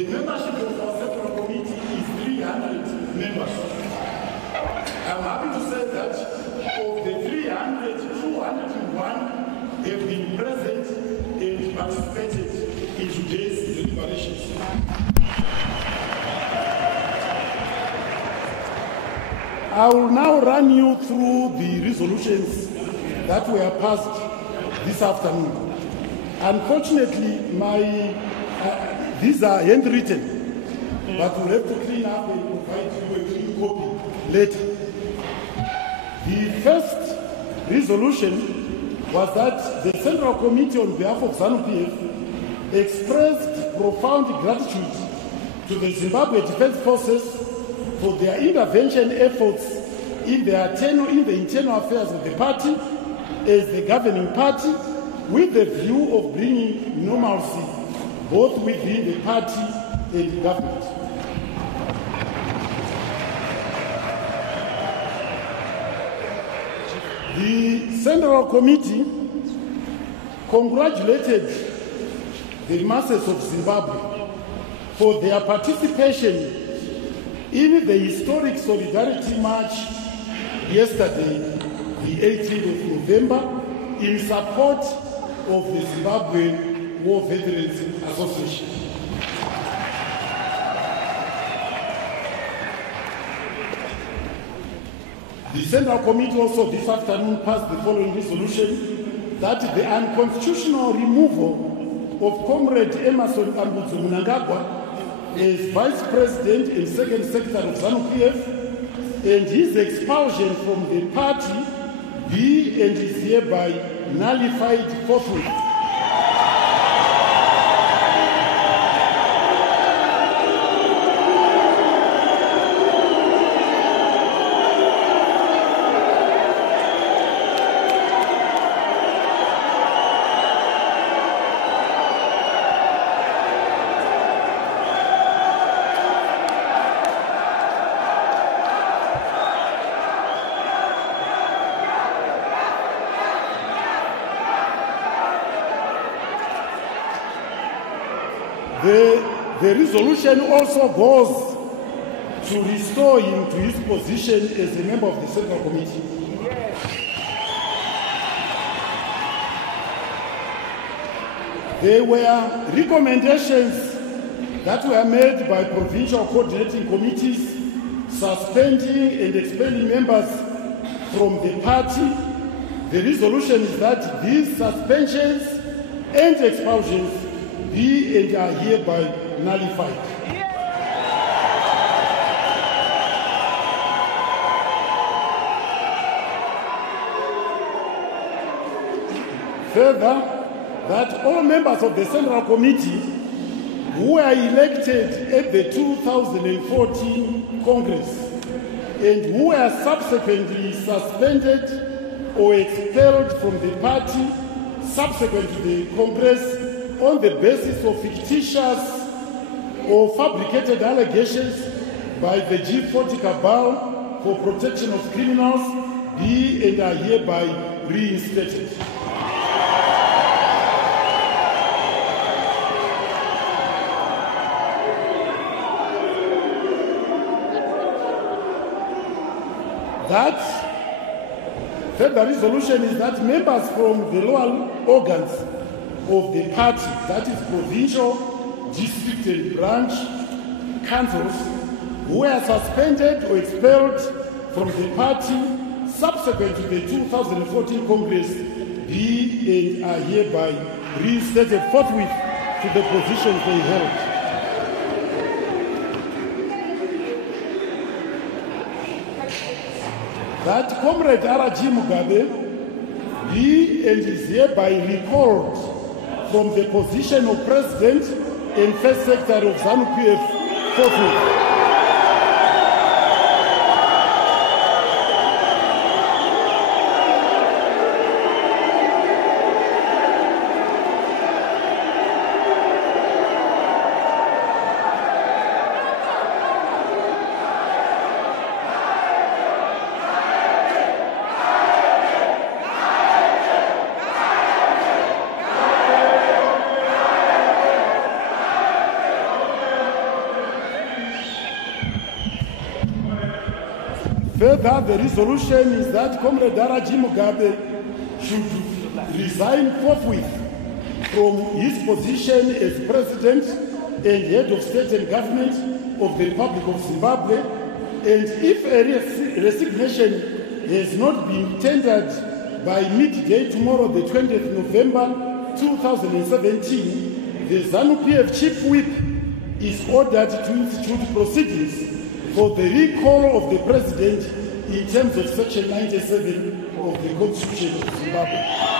The membership of our Central Committee is 300 members. I'm happy to say that of the 300, 201 have been present and participated in today's deliberations. I will now run you through the resolutions that were passed this afternoon. Unfortunately, these are handwritten, but we'll have to clean up and provide you a clean copy later. The first resolution was that the Central Committee on behalf of ZANU-PF expressed profound gratitude to the Zimbabwe Defence Forces for their intervention efforts in the internal affairs of the party as the governing party, with the view of bringing normalcy both within the party and the government. The Central Committee congratulated the masses of Zimbabwe for their participation in the historic Solidarity March yesterday, the 18th of November, in support of the Zimbabwe War Veterans Association. The Central Committee also this afternoon passed the following resolution: that the unconstitutional removal of Comrade Emerson Ambudzu Mnangagwa as Vice President and Second Secretary of ZANU-PF and his expulsion from the party be and is hereby nullified forthwith. The resolution also goes to restore him to his position as a member of the Central Committee. Yes. There were recommendations that were made by provincial coordinating committees suspending and expelling members from the party. The resolution is that these suspensions and expulsions be and are hereby nullified. Further, that all members of the Central Committee who were elected at the 2014 Congress and who were subsequently suspended or expelled from the party subsequent to the Congress on the basis of fictitious or fabricated allegations by the G40 cabal for protection of criminals be and are hereby reinstated. That further resolution is that members from the lower organs of the party, that is provincial, district and branch councils, who were suspended or expelled from the party subsequent to the 2014 Congress be and are hereby reinstated forthwith to the positions they held. That Comrade R.G. Mugabe be and is hereby recalled from the position of President and First Secretary of ZANU-PF forthwith. Further, the resolution is that Comrade Daraji Mugabe should resign forthwith from his position as President and Head of State and Government of the Republic of Zimbabwe, and if a resignation has not been tendered by midday tomorrow, the 20th November 2017, the ZANU-PF Chief Whip is ordered to institute proceedings for the recall of the President in terms of Section 97 of the Constitution of Zimbabwe.